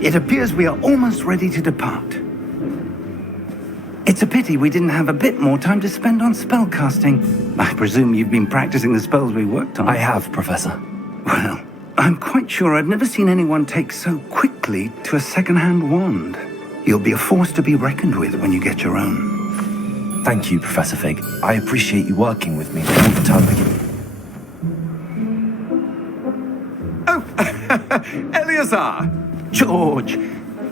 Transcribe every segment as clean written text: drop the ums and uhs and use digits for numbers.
It appears we are almost ready to depart. It's a pity we didn't have a bit more time to spend on spellcasting. I presume you've been practicing the spells we worked on. I have, Professor. Well, I'm quite sure I've never seen anyone take so quickly to a second-hand wand. You'll be a force to be reckoned with when you get your own. Thank you, Professor Fig. I appreciate you working with me all the time again. Oh, Eleazar! George!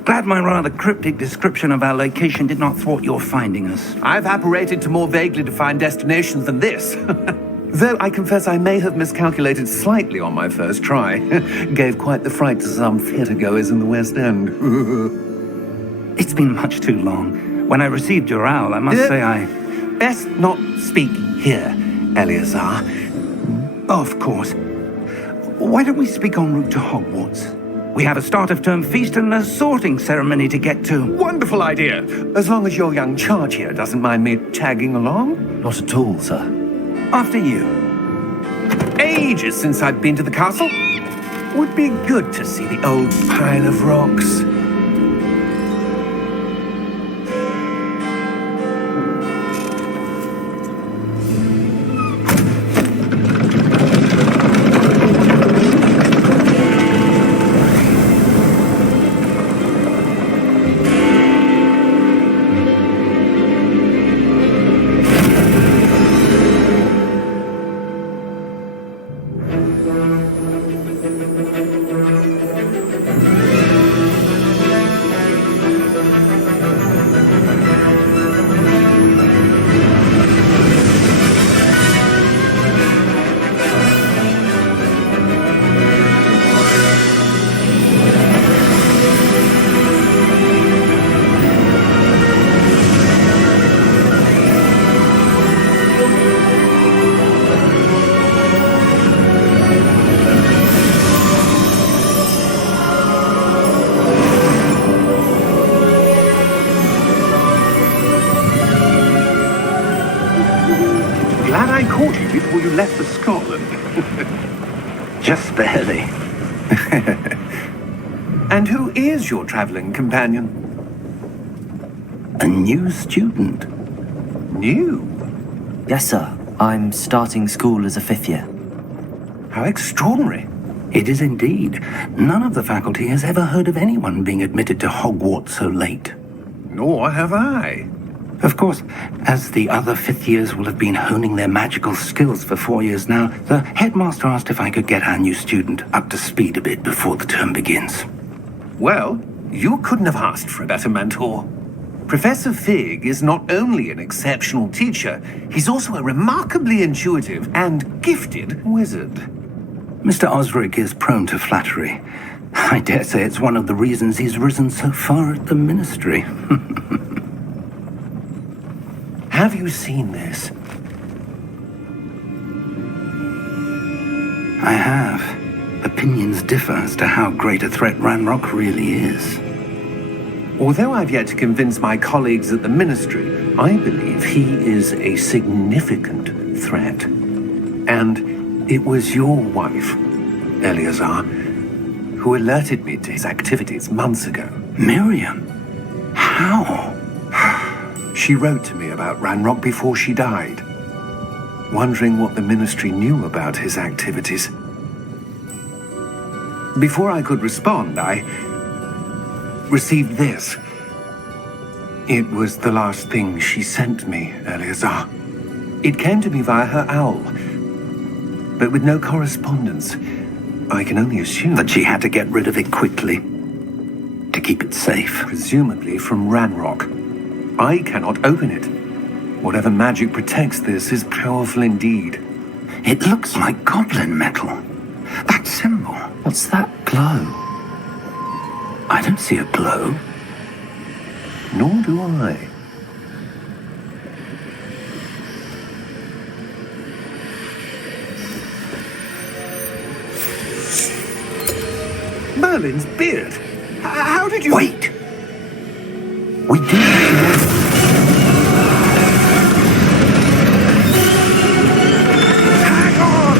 Glad my rather cryptic description of our location did not thwart your finding us. I've apparated to more vaguely defined destinations than this. Though I confess I may have miscalculated slightly on my first try. Gave quite the fright to some theatre-goers in the West End. It's been much too long. When I received your owl, I must say I... Best not speak here, Eleazar. Of course. Why don't we speak en route to Hogwarts? We have a start-of-term feast and a sorting ceremony to get to. Wonderful idea. As long as your young charge here doesn't mind me tagging along. Not at all, sir. After you. Ages since I've been to the castle. Would be good to see the old pile of rocks. Glad I caught you before you left for Scotland. Just barely. And who is your traveling companion? A new student. New? Yes, sir. I'm starting school as a 5th year. How extraordinary. It is indeed. None of the faculty has ever heard of anyone being admitted to Hogwarts so late. Nor have I. Of course, as the other 5th years will have been honing their magical skills for 4 years now, the headmaster asked if I could get our new student up to speed a bit before the term begins. Well, you couldn't have asked for a better mentor. Professor Fig is not only an exceptional teacher, he's also a remarkably intuitive and gifted wizard. Mr. Osric is prone to flattery. I dare say it's one of the reasons he's risen so far at the ministry. Have you seen this? I have. Opinions differ as to how great a threat Ranrock really is. Although I've yet to convince my colleagues at the ministry, I believe he is a significant threat. And it was your wife, Eleazar, who alerted me to his activities months ago. Miriam? How? She wrote to me about Ranrock before she died, wondering what the ministry knew about his activities. Before I could respond, I received this. It was the last thing she sent me, Eleazar. It came to me via her owl, but with no correspondence. I can only assume that she had to get rid of it quickly, to keep it safe. Presumably from Ranrock. I cannot open it. Whatever magic protects this is powerful indeed. It looks like goblin metal. That symbol. What's that glow? I don't see a glow. Nor do I. Merlin's beard. How did you... Wait! We do... Hang on!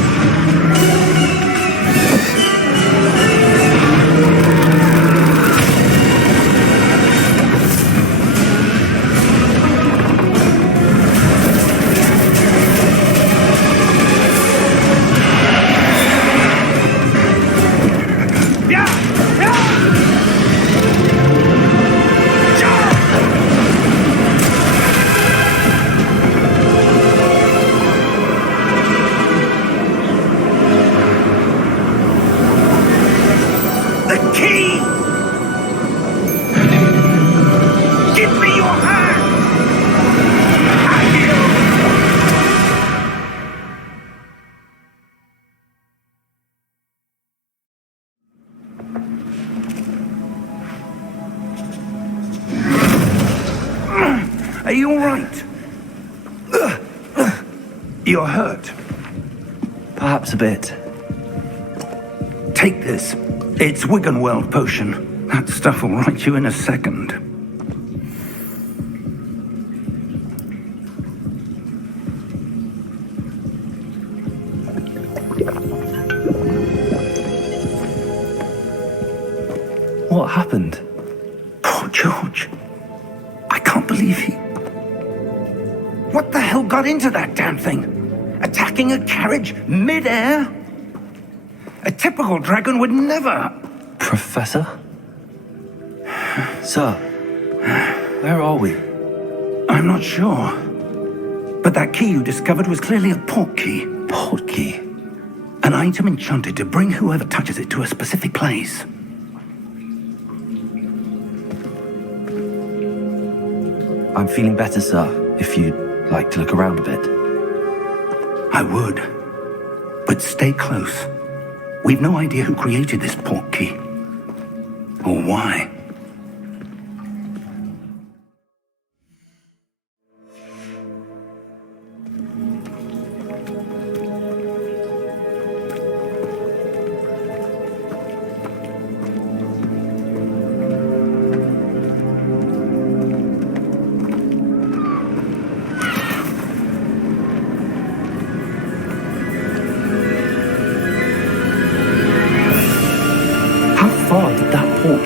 Are you all right? You're hurt. Perhaps a bit. Take this. It's Wiggenweld potion. That stuff will right you in a second. What happened? Poor George. I can't believe he... What the hell got into that damn thing? Attacking a carriage mid-air? A typical dragon would never... Professor? Sir, where are we? I'm not sure. But that key you discovered was clearly a port key. Port key? An item enchanted to bring whoever touches it to a specific place. I'm feeling better, sir, if you'd like to look around a bit. I would. But stay close. We've no idea who created this port key. Or why.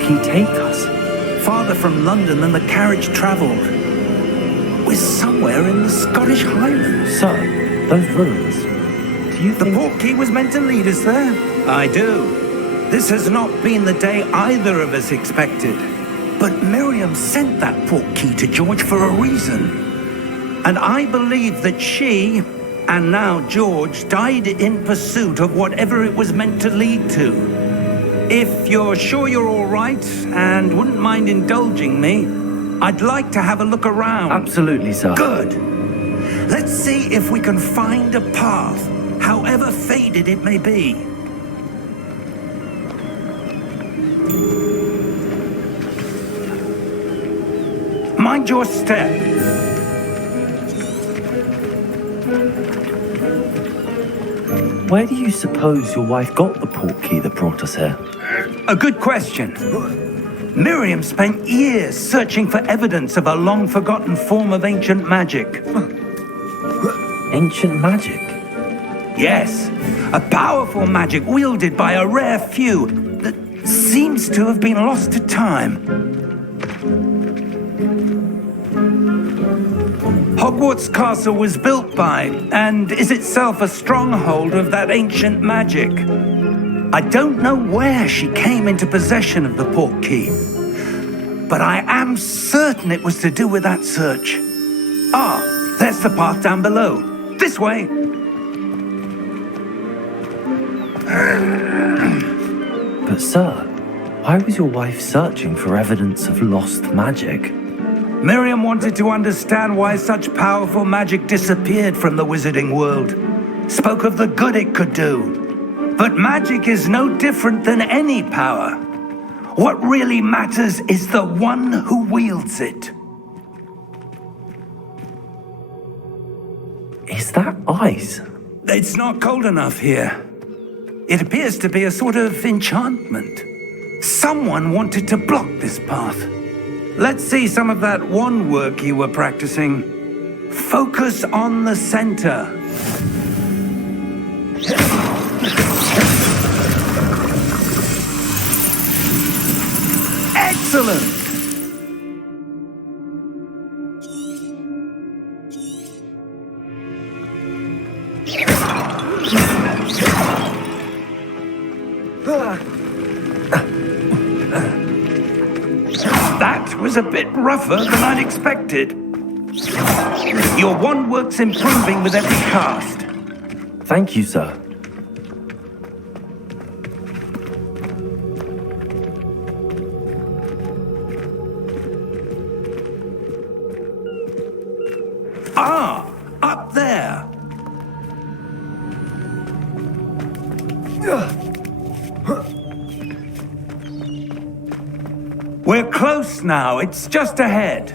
He take us? Farther from London than the carriage travelled. We're somewhere in the Scottish Highlands. Sir, those ruins. Do you think... The port key was meant to lead us there? I do. This has not been the day either of us expected. But Miriam sent that port key to George for a reason. And I believe that she, and now George, died in pursuit of whatever it was meant to lead to. If you're sure you're all right and wouldn't mind indulging me, I'd like to have a look around. Absolutely, sir. Good. Let's see if we can find a path, however faded it may be. Mind your step. Where do you suppose your wife got the port key that brought us here? A good question. Miriam spent years searching for evidence of a long-forgotten form of ancient magic. Ancient magic? Yes, a powerful magic wielded by a rare few that seems to have been lost to time. Hogwarts Castle was built by, and is itself a stronghold of that ancient magic. I don't know where she came into possession of the port key, but I am certain it was to do with that search. Ah, there's the path down below. This way. But sir, why was your wife searching for evidence of lost magic? Miriam wanted to understand why such powerful magic disappeared from the wizarding world. Spoke of the good it could do. But magic is no different than any power. What really matters is the one who wields it. Is that ice? It's not cold enough here. It appears to be a sort of enchantment. Someone wanted to block this path. Let's see some of that wand work you were practicing. Focus on the center. Excellent! That was a bit rougher than I'd expected. Your wand work's improving with every cast. Thank you, sir. Ah, up there. We're close now. It's just ahead.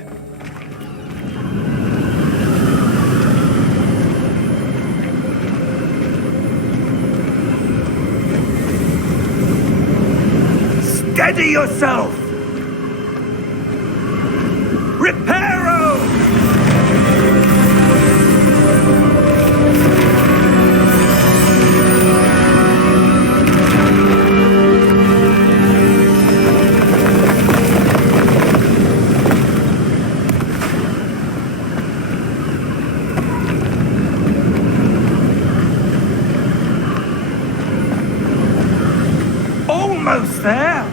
Steady yourself! Reparo! Almost there!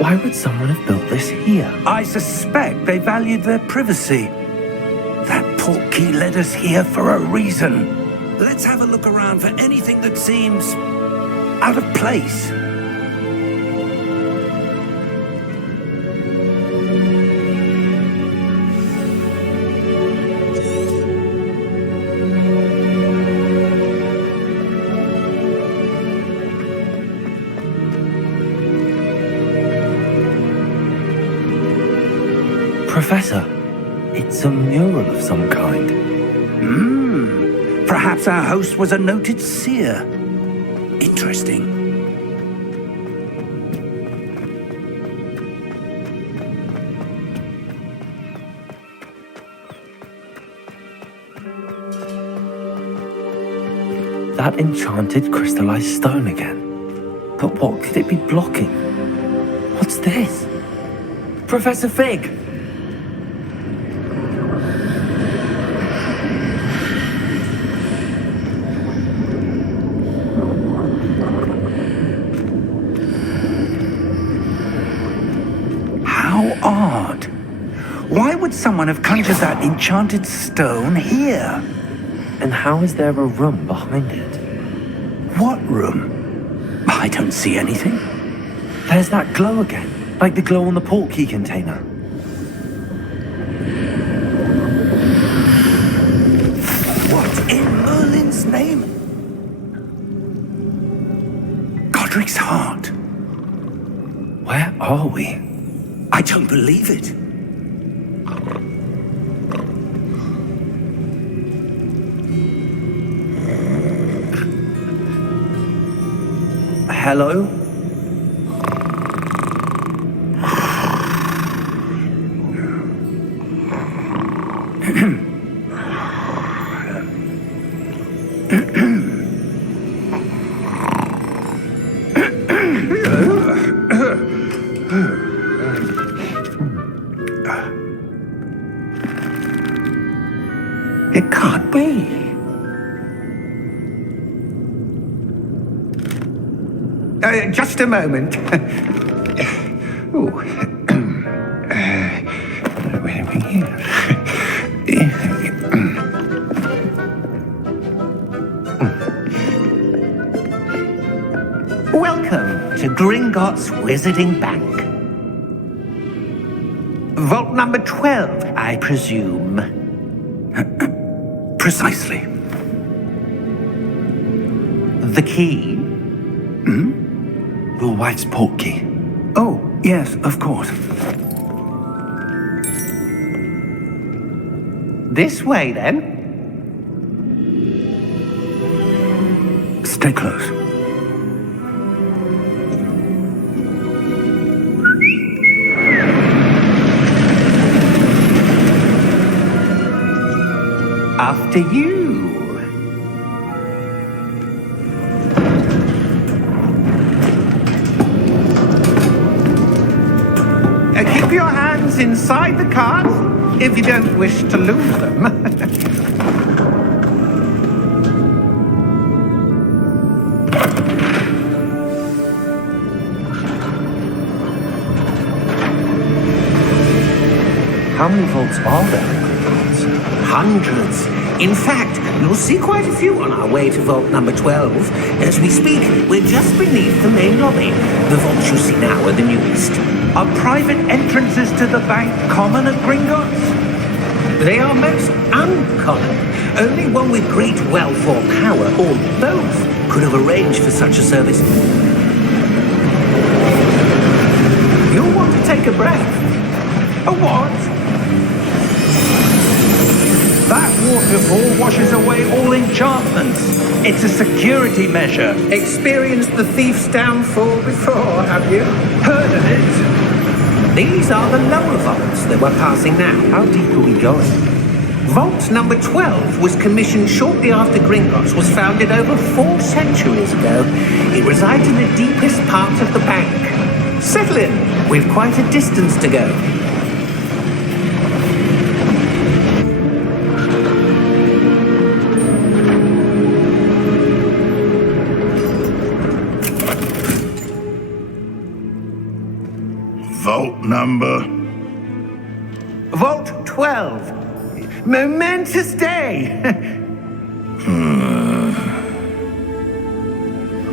Why would someone have built this here? I suspect they valued their privacy. That portkey led us here for a reason. Let's have a look around for anything that seems out of place. Professor, it's a mural of some kind. Perhaps our host was a noted seer. Interesting. That enchanted crystallized stone again. But what could it be blocking? What's this? Professor Fig! How odd. Why would someone have conjured that enchanted stone here? And how is there a room behind it? What room? I don't see anything. There's that glow again, like the glow on the portkey container. What in Merlin's name? Godric's heart. Where are we? I don't believe it. Hello? It can't be. Just a moment. Where are we here? Welcome to Gringotts Wizarding Bank. Vault number 12, I presume. Precisely. The key? Your wife's portkey. Oh, yes, of course. This way, then. Stay close. After you. Keep your hands inside the cart if you don't wish to lose them. How many vaults are there? Hundreds. In fact, you'll see quite a few on our way to vault number 12. As we speak, we're just beneath the main lobby. The vaults you see now are the newest. Are private entrances to the bank common at Gringotts? They are most uncommon. Only one with great wealth or power, or both, could have arranged for such a service. You'll want to take a breath. A what? That waterfall washes away all enchantments. It's a security measure. Experienced the thief's downfall before, have you? Heard of it? These are the lower vaults that we're passing now. How deep are we going? Vault number 12 was commissioned shortly after Gringotts was founded over 4 centuries ago. It resides in the deepest part of the bank. Settle in. We've quite a distance to go. Vault number? Vault 12. Momentous day.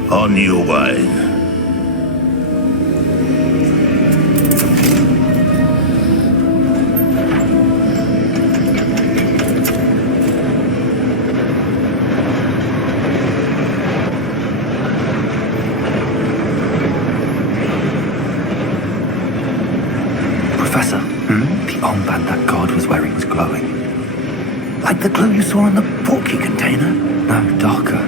On your way. Professor, the armband that guard was wearing was glowing. Like the glow you saw on the portkey container? No, darker.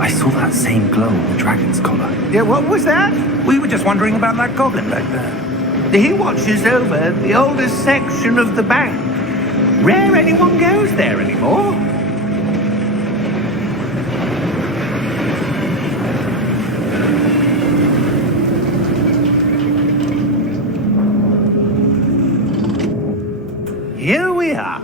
I saw that same glow on the dragon's collar. Yeah, what was that? We were just wondering about that goblin back there. He watches over the oldest section of the bank. Rare anyone goes there anymore. Here we are.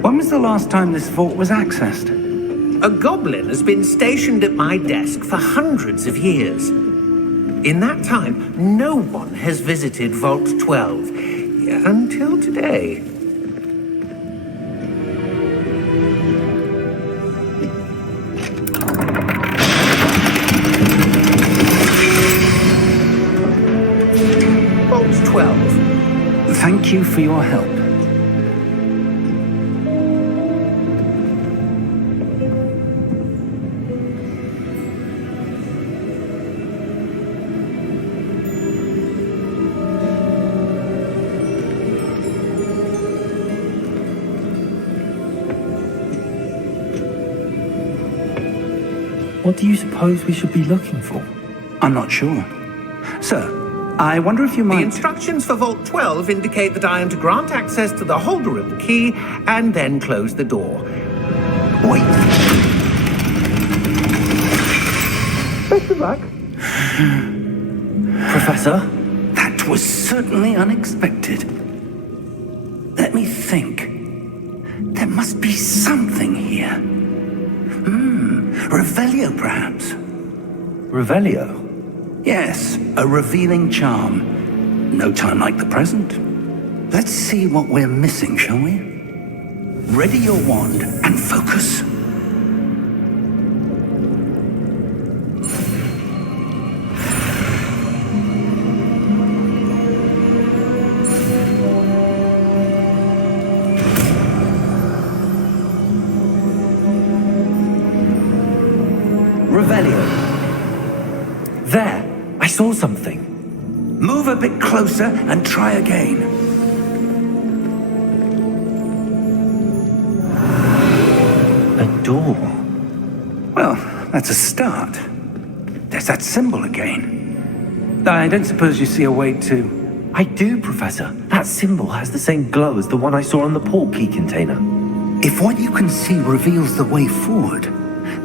When was the last time this vault was accessed? A goblin has been stationed at my desk for hundreds of years. In that time, no one has visited Vault 12 until today. Vault 12. Thank you for your help. What do you suppose we should be looking for? I'm not sure. Sir, I wonder if you The might... instructions for Vault 12 indicate that I am to grant access to the holder of the key and then close the door. Wait. Best of luck. Professor? That was certainly unexpected. Let me think. There must be something here. Revelio, perhaps. Revelio? Yes, a revealing charm. No time like the present. Let's see what we're missing, shall we? Ready your wand and focus. Revelio. There! I saw something. Move a bit closer and try again. A door. Well, that's a start. There's that symbol again. I don't suppose you see a way to... I do, Professor. That symbol has the same glow as the one I saw on the portkey container. If what you can see reveals the way forward,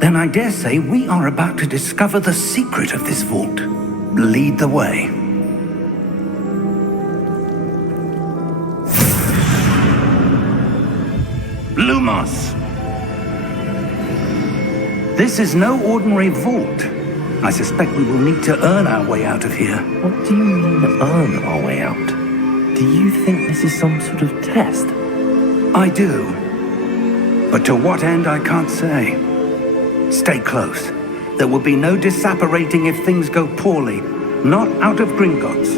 then I dare say we are about to discover the secret of this vault. Lead the way. Lumos! This is no ordinary vault. I suspect we will need to earn our way out of here. What do you mean, earn our way out? Do you think this is some sort of test? I do. But to what end, I can't say. Stay close. There will be no disapparating if things go poorly. Not out of Gringotts.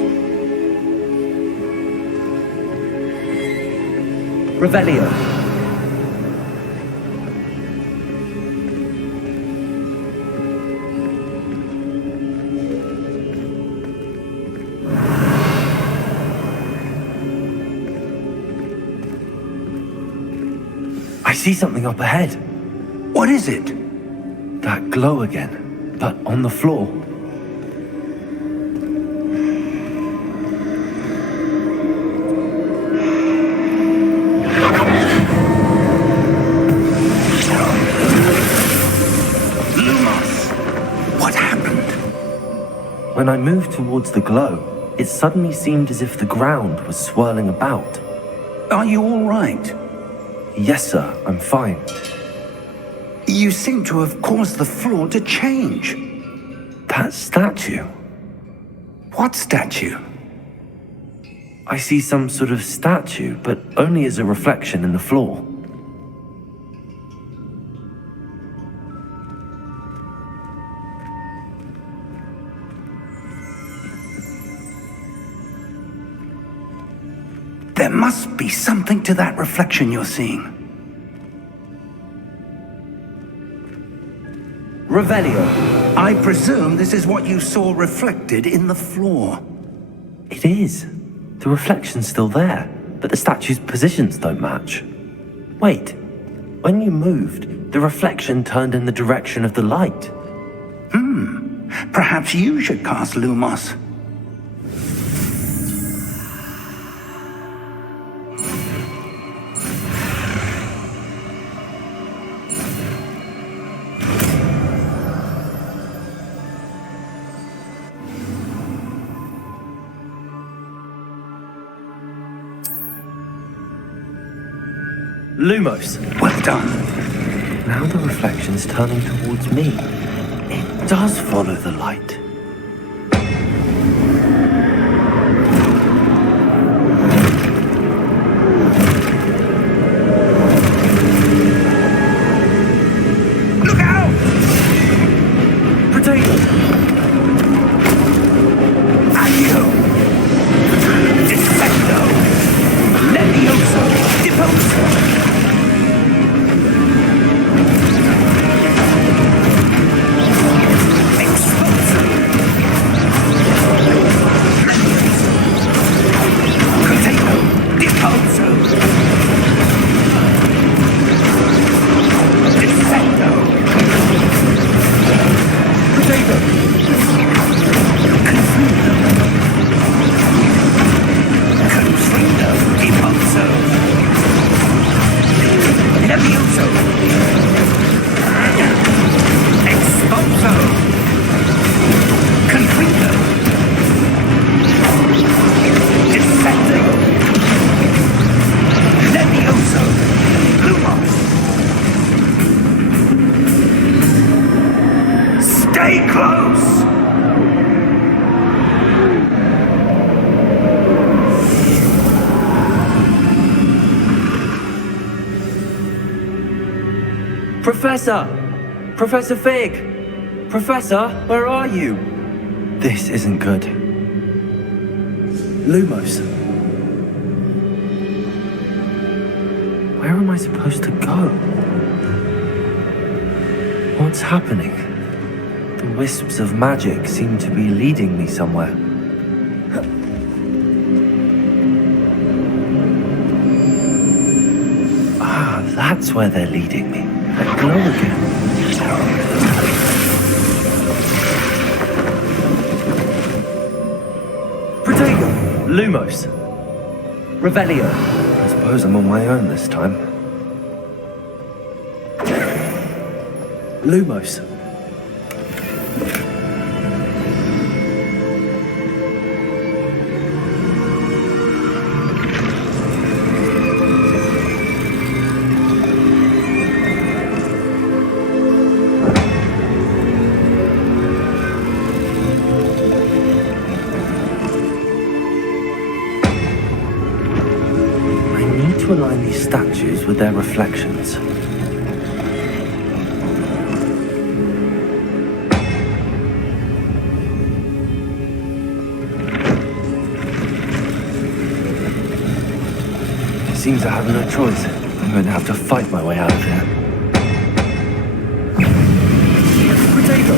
Revelio. see something up ahead. What is it? That glow again, but on the floor. What happened? When I moved towards the glow, it suddenly seemed as if the ground was swirling about. Are you all right? Yes, sir, I'm fine. You seem to have caused the floor to change. That statue. What statue? I see some sort of statue, but only as a reflection in the floor. There must be something to that reflection you're seeing. Revelio. I presume this is what you saw reflected in the floor. It is. The reflection's still there, but the statue's positions don't match. Wait. When you moved, the reflection turned in the direction of the light. Perhaps you should cast Lumos. Lumos. Well done. Now the reflection's turning towards me. It does follow the light. Look out! Potato! Accio! Defendo! Levioso! Deposo! Professor! Professor Fig! Professor, where are you? This isn't good. Lumos. Where am I supposed to go? What's happening? The wisps of magic seem to be leading me somewhere. Ah, that's where they're leading me. That glow again. Protego! Lumos. Revelio. I suppose I'm on my own this time. Lumos. To align these statues with their reflections. It seems I have no choice. I'm going to have to fight my way out of here. Potato!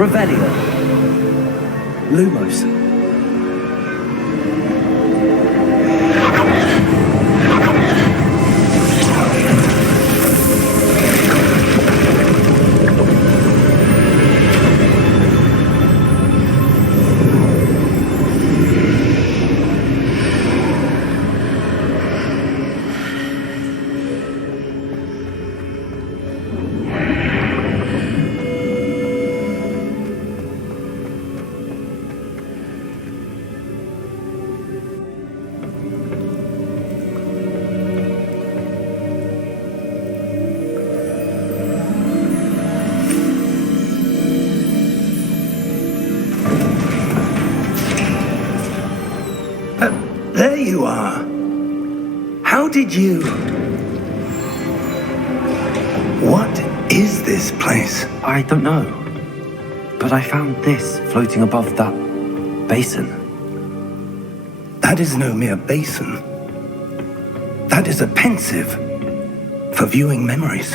Revelio. Lumos. There you are. How did you... What is this place? I don't know. But I found this floating above that basin. That is no mere basin. That is a pensive for viewing memories.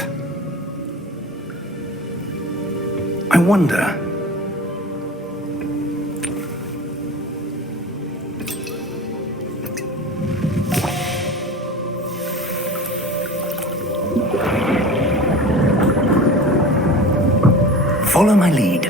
I wonder... Follow my lead.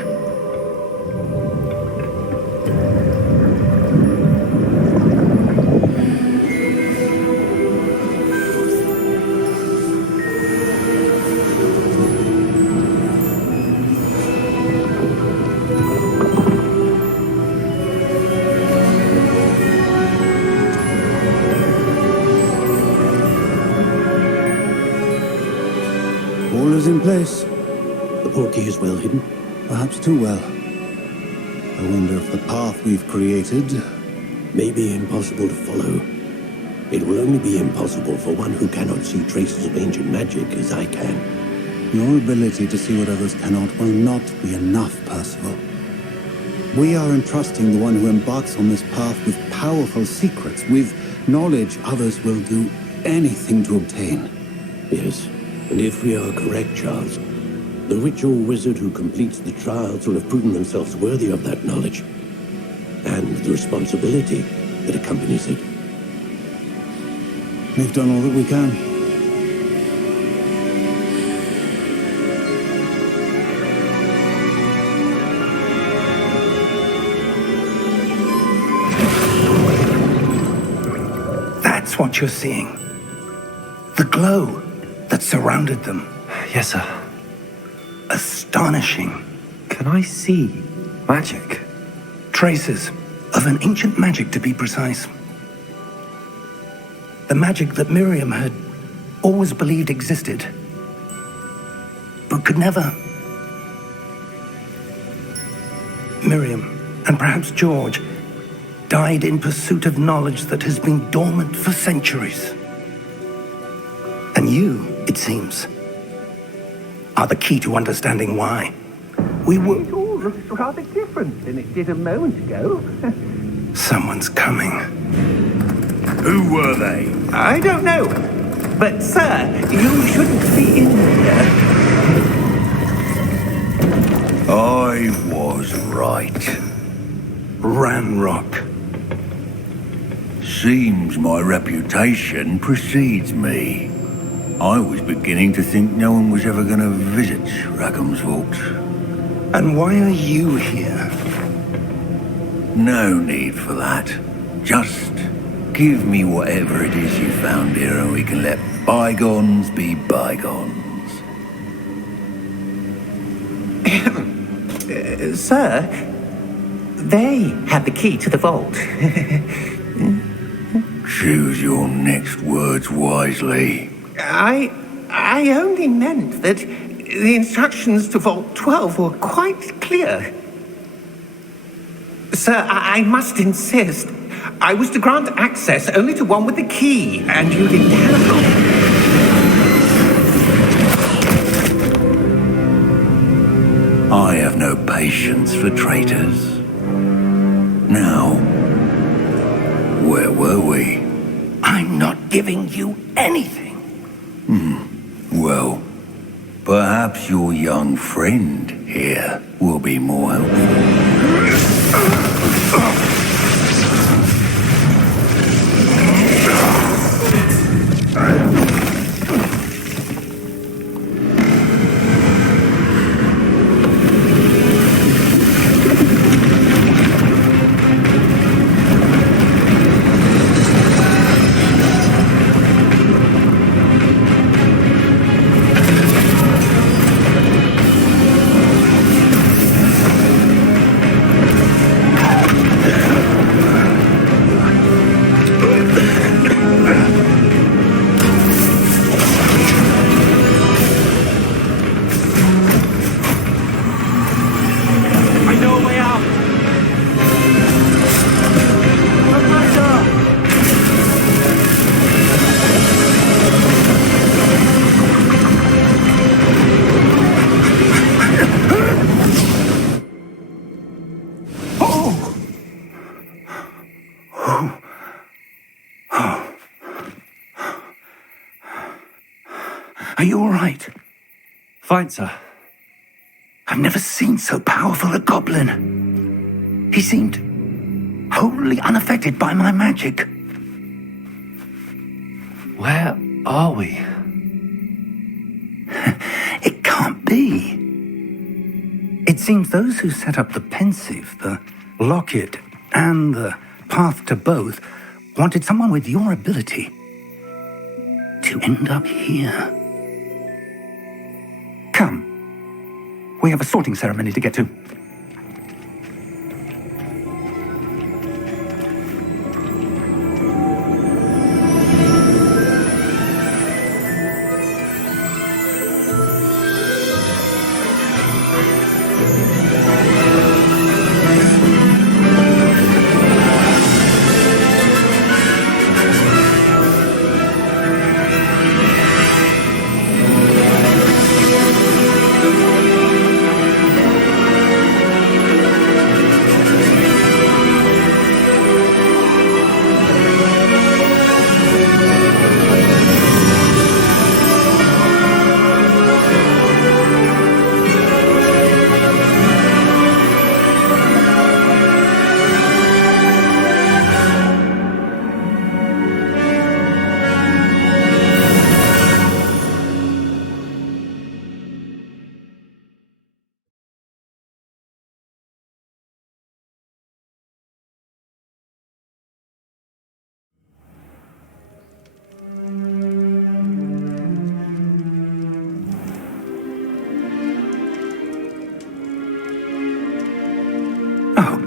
All is in place. The portkey is well hidden, perhaps too well. I wonder if the path we've created may be impossible to follow. It will only be impossible for one who cannot see traces of ancient magic as I can. Your ability to see what others cannot will not be enough, Percival. We are entrusting the one who embarks on this path with powerful secrets, with knowledge others will do anything to obtain. Yes, and if we are correct, Charles, the witch or wizard who completes the trials will have proven themselves worthy of that knowledge, and the responsibility that accompanies it. We've done all that we can. That's what you're seeing. The glow that surrounded them. Yes, sir. Astonishing. Can I see magic? Traces of an ancient magic, to be precise. The magic that Miriam had always believed existed, but could never. Miriam, and perhaps George, died in pursuit of knowledge that has been dormant for centuries. And you, it seems, are the key to understanding why. We were... It all looks rather different than it did a moment ago. Someone's coming. Who were they? I don't know. But, sir, you shouldn't be in here. I was right. Ranrock. Seems my reputation precedes me. I was beginning to think no one was ever going to visit Rackham's Vault. And why are you here? No need for that. Just give me whatever it is you found here and we can let bygones be bygones. Sir, they have the key to the vault. Choose your next words wisely. I only meant that the instructions to Vault 12 were quite clear. Sir, I must insist. I was to grant access only to one with the key, and you didn't have one. I have no patience for traitors. Now, where were we? I'm not giving you anything. Well, perhaps Perhaps your young friend here will be more helpful. Are you all right? Fine, sir. I've never seen so powerful a goblin. He seemed wholly unaffected by my magic. Where are we? It can't be. It seems those who set up the pensive, the locket, and the path to both wanted someone with your ability to end up here. Come. We have a sorting ceremony to get to.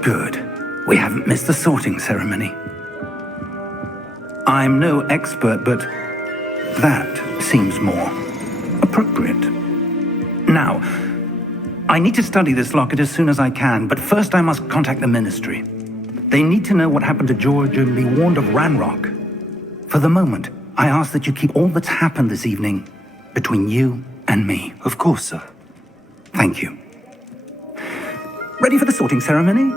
Good. We haven't missed the sorting ceremony. I'm no expert, but that seems more appropriate. Now, I need to study this locket as soon as I can, but first I must contact the Ministry. They need to know what happened to George and be warned of Ranrock. For the moment, I ask that you keep all that's happened this evening between you and me. Of course, sir. Thank you. Ready for the sorting ceremony?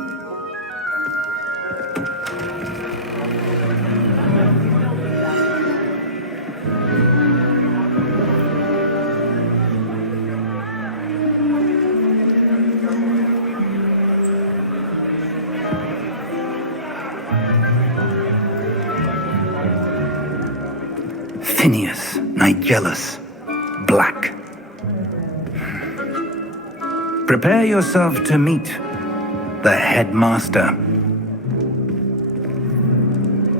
Phineas, Nigellus, Black. Prepare yourself to meet the headmaster.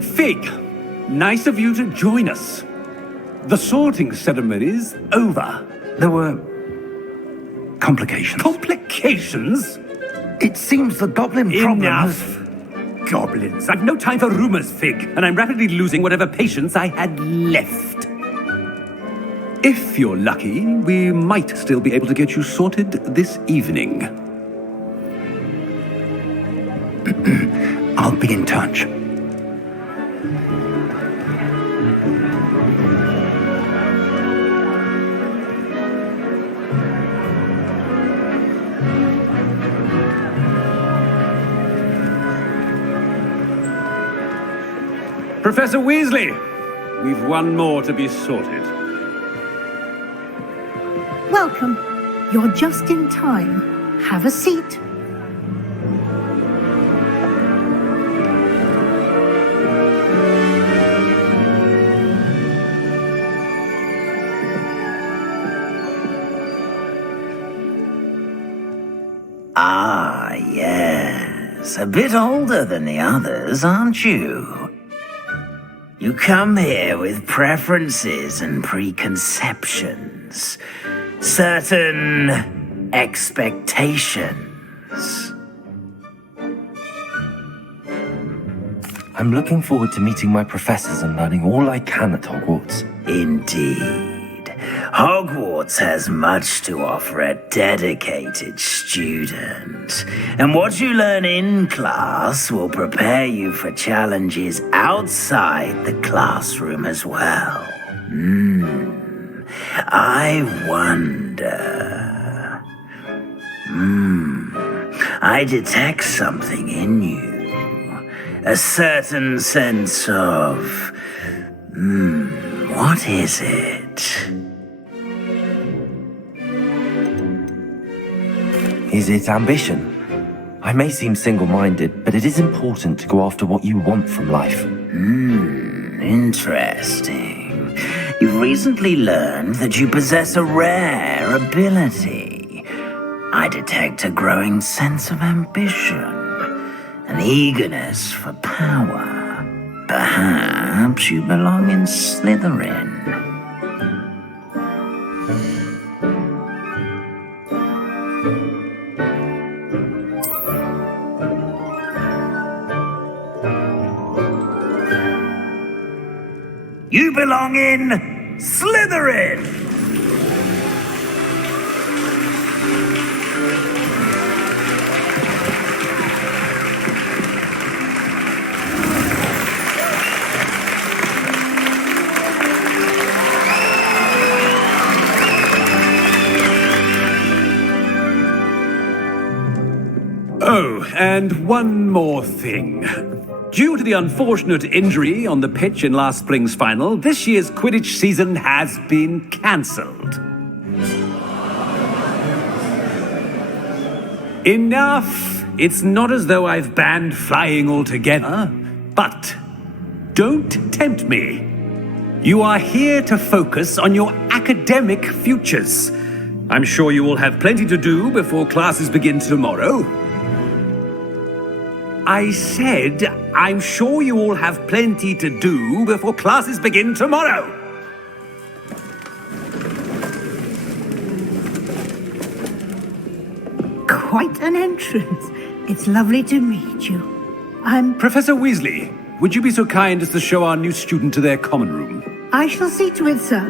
Fig, nice of you to join us. The sorting ceremony's over. There were complications. Complications? It seems the goblin problem Enough. Goblins. I've no time for rumors, Fig, and I'm rapidly losing whatever patience I had left. If you're lucky, we might still be able to get you sorted this evening. I'll be in touch. Professor Weasley, we've one more to be sorted. Welcome. You're just in time. Have a seat. Ah, yes. A bit older than the others, aren't you? You come here with preferences and preconceptions. Certain expectations. I'm looking forward to meeting my professors and learning all I can at Hogwarts. Indeed. Hogwarts has much to offer a dedicated student. And what you learn in class will prepare you for challenges outside the classroom as well. I wonder... I detect something in you. A certain sense of... what is it? Is it ambition? I may seem single-minded, but it is important to go after what you want from life. Interesting. You've recently learned that you possess a rare ability. I detect a growing sense of ambition, an eagerness for power. Perhaps you belong in Slytherin. You belong in Slytherin! Oh, and one more thing. Due to the unfortunate injury on the pitch in last spring's final, this year's Quidditch season has been cancelled. Enough! It's not as though I've banned flying altogether, but don't tempt me. You are here to focus on your academic futures. I'm sure you will have plenty to do before classes begin tomorrow. I said, I'm sure you all have plenty to do before classes begin tomorrow. Quite an entrance. It's lovely to meet you. I'm... Professor Weasley, would you be so kind as to show our new student to their common room? I shall see to it, sir.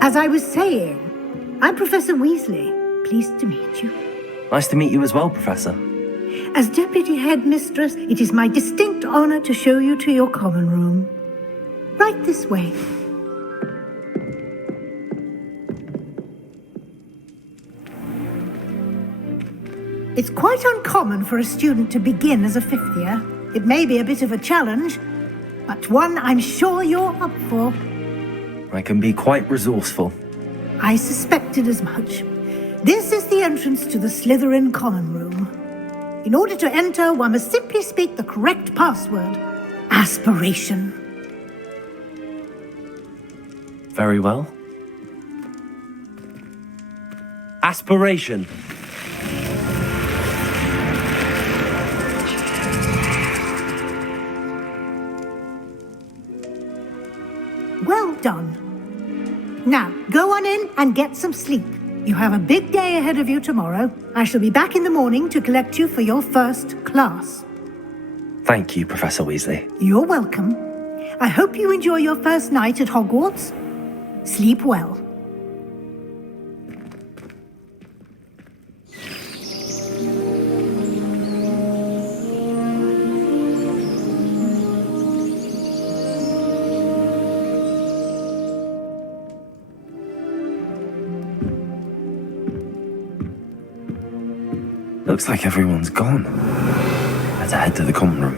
As I was saying, I'm Professor Weasley. Pleased to meet you. Nice to meet you as well, Professor. As Deputy Headmistress, it is my distinct honor to show you to your common room. Right this way. It's quite uncommon for a student to begin as a fifth year. It may be a bit of a challenge, but one I'm sure you're up for. I can be quite resourceful. I suspected as much. This is the entrance to the Slytherin common room. In order to enter, one must simply speak the correct password. Aspiration. Very well. Aspiration. Well done. Now, go on in and get some sleep. You have a big day ahead of you tomorrow. I shall be back in the morning to collect you for your first class. Thank you, Professor Weasley. You're welcome. I hope you enjoy your first night at Hogwarts. Sleep well. Looks like everyone's gone. Let's head to the common room.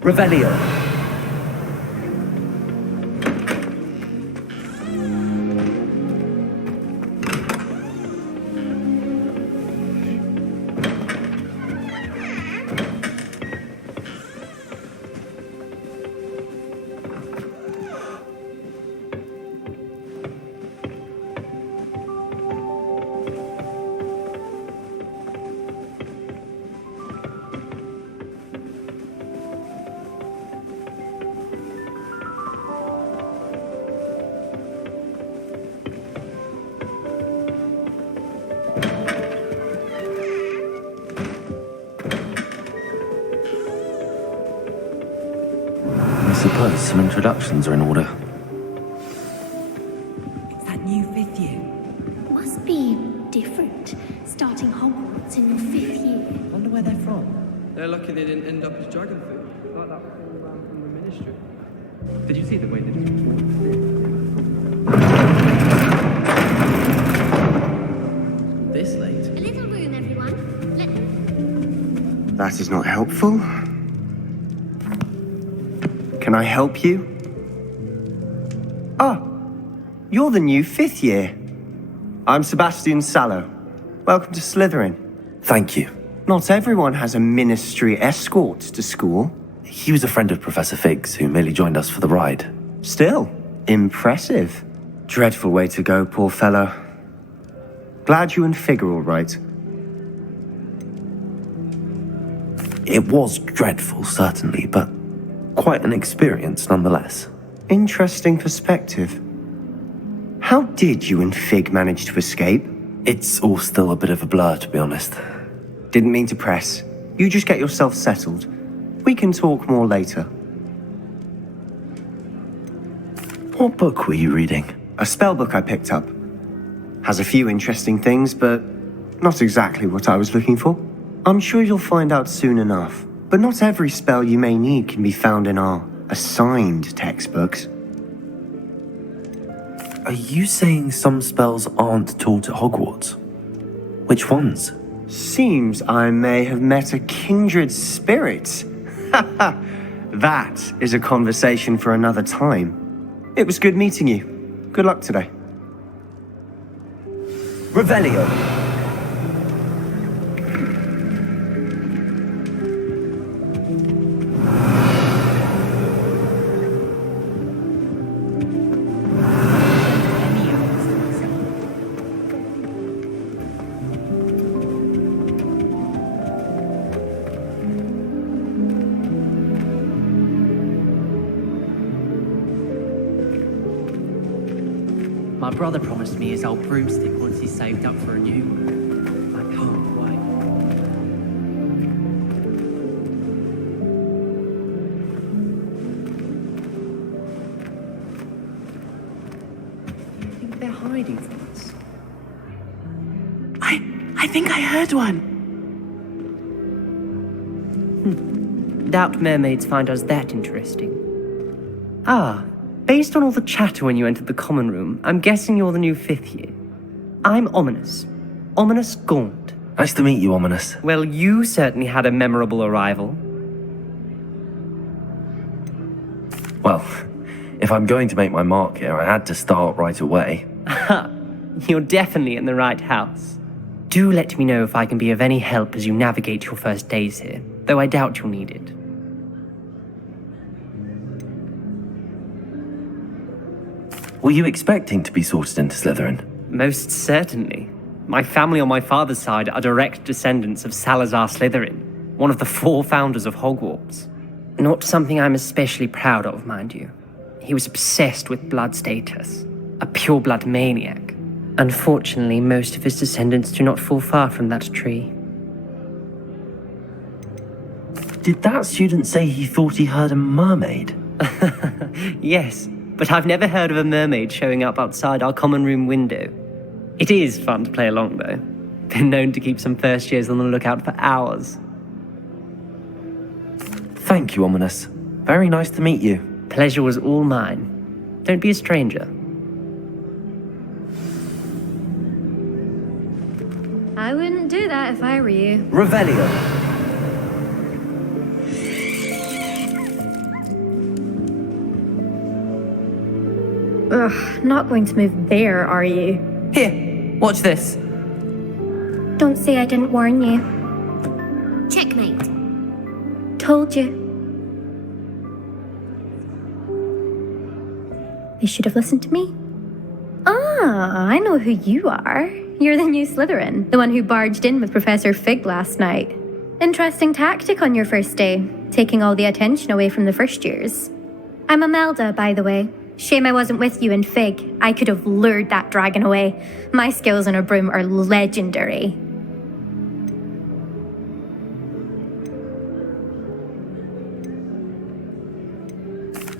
Revelio. I suppose some introductions are in order. It's that new 5th year. Must be different, starting Hogwarts in your 5th year. Wonder where they're from. They're lucky they didn't end up as dragon food, like that whole man from the ministry. Did you see the way they just walked this late? A little room, everyone. That is not helpful. Can I help you? Ah, you're the new 5th year. I'm Sebastian Sallow. Welcome to Slytherin. Thank you. Not everyone has a ministry escort to school. He was a friend of Professor Figgs, who merely joined us for the ride. Still, impressive. Dreadful way to go, poor fellow. Glad you and Fig are all right. It was dreadful, certainly, but quite an experience nonetheless. Interesting perspective. How did you and Fig manage to escape? It's all still a bit of a blur, to be honest. Didn't mean to press. You just get yourself settled. We can talk more later. What book were you reading? A spell book I picked up. Has a few interesting things, but not exactly what I was looking for. I'm sure you'll find out soon enough. But not every spell you may need can be found in our assigned textbooks. Are you saying some spells aren't taught at Hogwarts? Which ones? Seems I may have met a kindred spirit. That is a conversation for another time. It was good meeting you. Good luck today. Revelio. My brother promised me his old broomstick once he's saved up for a new one. I can't wait. I think they're hiding from us. I think I heard one. Doubt mermaids find us that interesting. Ah, based on all the chatter when you entered the common room, I'm guessing you're the new 5th year. I'm Ominous. Ominous Gaunt. Nice to meet you, Ominous. Well, you certainly had a memorable arrival. Well, if I'm going to make my mark here, I had to start right away. You're definitely in the right house. Do let me know if I can be of any help as you navigate your first days here, though I doubt you'll need it. Were you expecting to be sorted into Slytherin? Most certainly. My family on my father's side are direct descendants of Salazar Slytherin, one of the 4 founders of Hogwarts. Not something I'm especially proud of, mind you. He was obsessed with blood status, a pure-blood maniac. Unfortunately, most of his descendants do not fall far from that tree. Did that student say he thought he heard a mermaid? Yes, but I've never heard of a mermaid showing up outside our common room window. It is fun to play along, though. Been known to keep some first years on the lookout for hours. Thank you, Ominous. Very nice to meet you. Pleasure was all mine. Don't be a stranger. I wouldn't do that if I were you. Revelio. Ugh, not going to move there, are you? Here, watch this. Don't say I didn't warn you. Checkmate. Told you. You should have listened to me. Ah, I know who you are. You're the new Slytherin, the one who barged in with Professor Fig last night. Interesting tactic on your first day, taking all the attention away from the first years. I'm Imelda, by the way. Shame I wasn't with you in Fig. I could have lured that dragon away. My skills on a broom are legendary.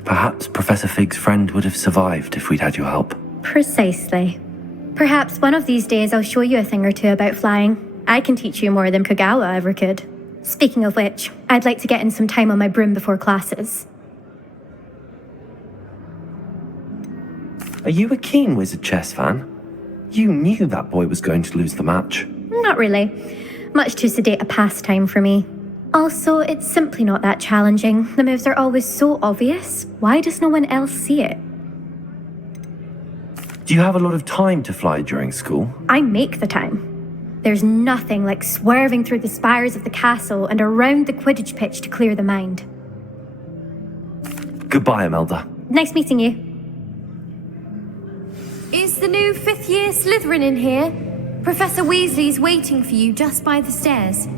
Perhaps Professor Fig's friend would have survived if we'd had your help. Precisely. Perhaps one of these days I'll show you a thing or two about flying. I can teach you more than Kagawa ever could. Speaking of which, I'd like to get in some time on my broom before classes. Are you a keen Wizard chess fan? You knew that boy was going to lose the match. Not really. Much too sedate a pastime for me. Also, it's simply not that challenging. The moves are always so obvious. Why does no one else see it? Do you have a lot of time to fly during school? I make the time. There's nothing like swerving through the spires of the castle and around the Quidditch pitch to clear the mind. Goodbye, Imelda. Nice meeting you. Is the new fifth-year Slytherin in here? Professor Weasley's waiting for you just by the stairs.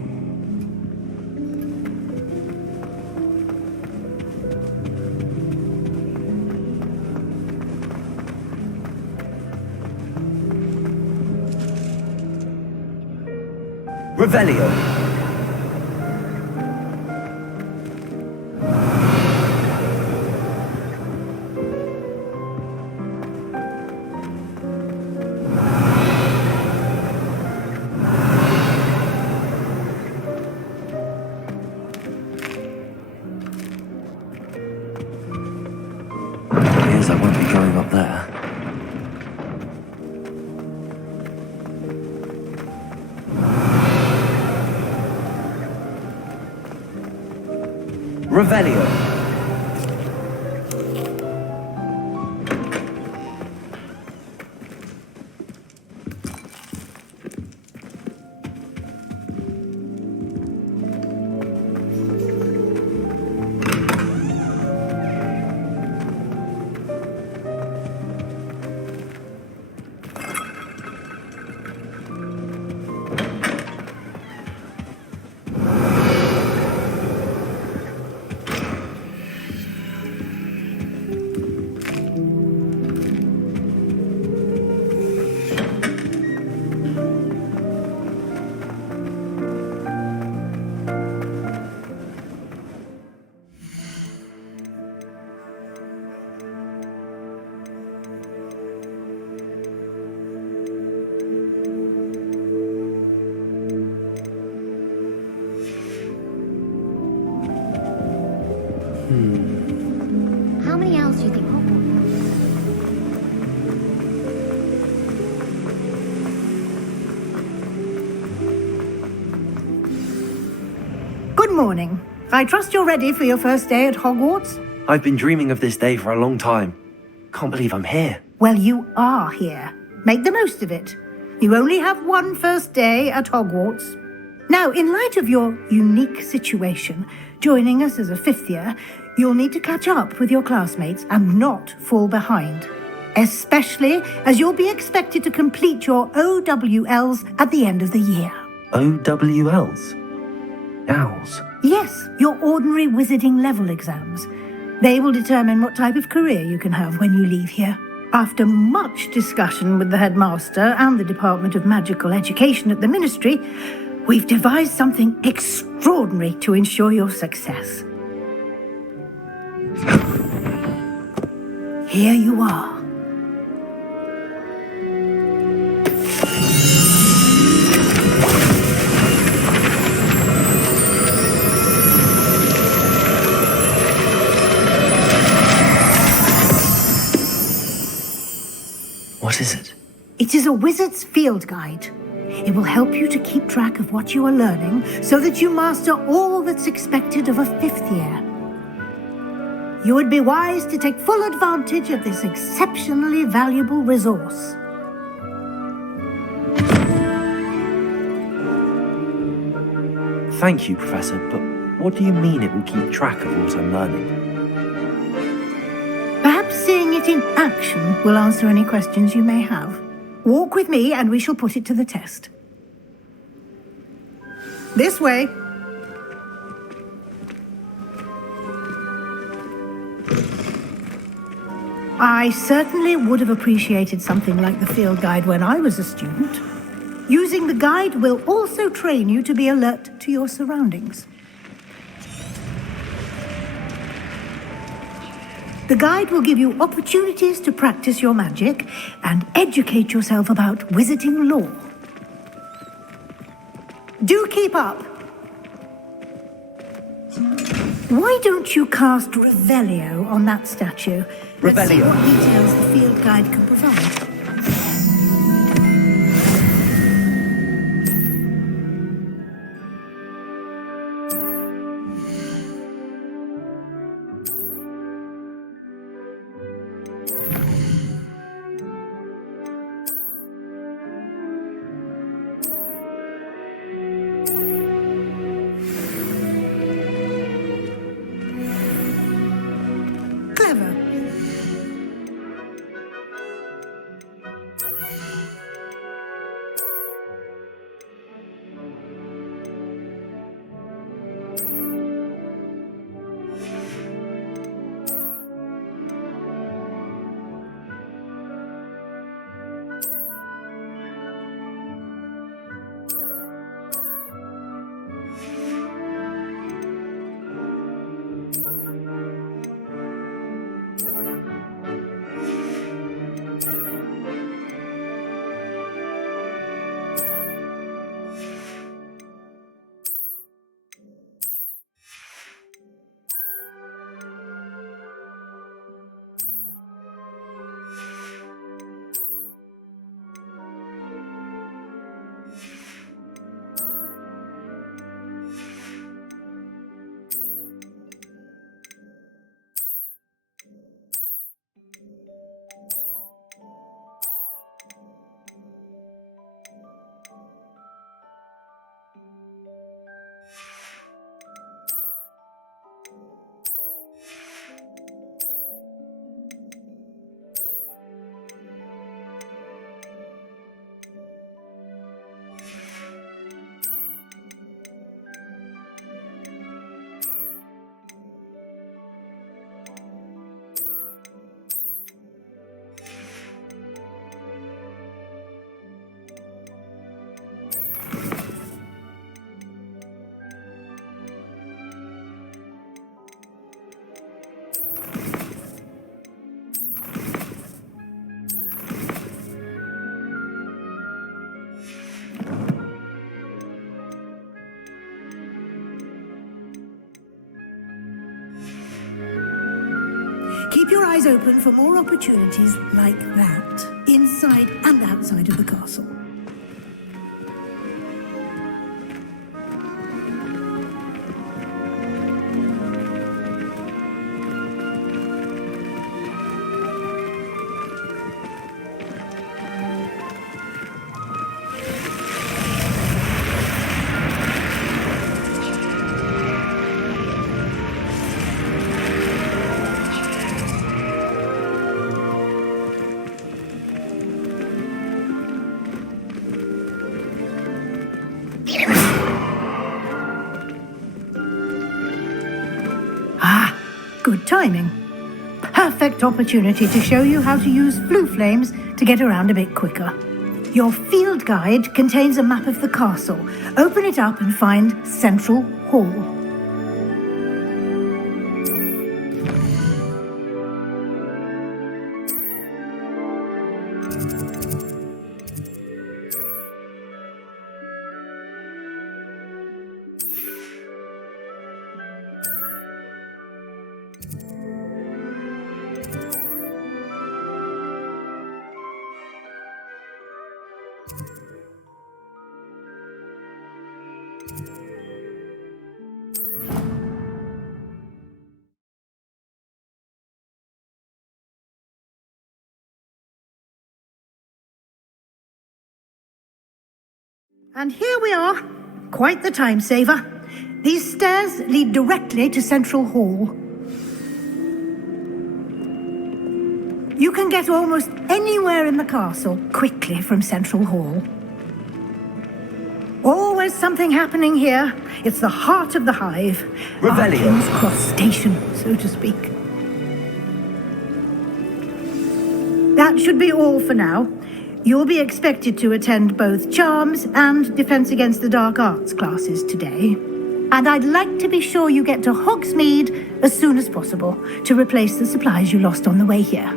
Revelio. Appears I won't be going up there. Revelio. How many owls do you think Hogwarts? Good morning. I trust you're ready for your first day at Hogwarts? I've been dreaming of this day for a long time. Can't believe I'm here. Well, you are here. Make the most of it. You only have one first day at Hogwarts. Now, in light of your unique situation, joining us as a fifth year, you'll need to catch up with your classmates and not fall behind. Especially as you'll be expected to complete your OWLs at the end of the year. OWLs? Owls? Yes, your ordinary wizarding level exams. They will determine what type of career you can have when you leave here. After much discussion with the headmaster and the Department of Magical Education at the Ministry, we've devised something extraordinary to ensure your success. Here you are. What is it? It is a wizard's field guide. It will help you to keep track of what you are learning so that you master all that's expected of a fifth year. You would be wise to take full advantage of this exceptionally valuable resource. Thank you, Professor, but what do you mean it will keep track of what I'm learning? Perhaps seeing it in action will answer any questions you may have. Walk with me and we shall put it to the test. This way. I certainly would have appreciated something like the field guide when I was a student. Using the guide will also train you to be alert to your surroundings. The guide will give you opportunities to practice your magic and educate yourself about wizarding lore. Do keep up! Why don't you cast Revelio on that statue? Let's see what details the field guide can provide. Keep your eyes open for more opportunities like that, inside and outside of the castle. Good timing. Perfect opportunity to show you how to use flue flames to get around a bit quicker. Your field guide contains a map of the castle. Open it up and find Central Hall. And here we are. Quite the time saver. These stairs lead directly to Central Hall. You can get almost anywhere in the castle quickly from Central Hall. Always something happening here. It's the heart of the hive. Revelio. King's Cross Station, so to speak. That should be all for now. You'll be expected to attend both Charms and Defense Against the Dark Arts classes today. And I'd like to be sure you get to Hogsmeade as soon as possible to replace the supplies you lost on the way here.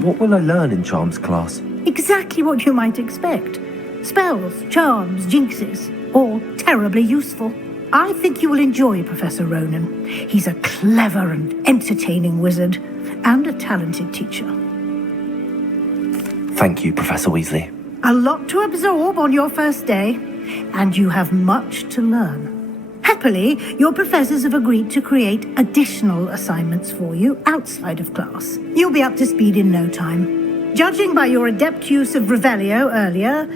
What will I learn in Charms class? Exactly what you might expect. Spells, charms, jinxes, all terribly useful. I think you will enjoy Professor Ronan. He's a clever and entertaining wizard, and a talented teacher. Thank you, Professor Weasley. A lot to absorb on your first day, and you have much to learn. Happily, your professors have agreed to create additional assignments for you outside of class. You'll be up to speed in no time. Judging by your adept use of Revelio earlier,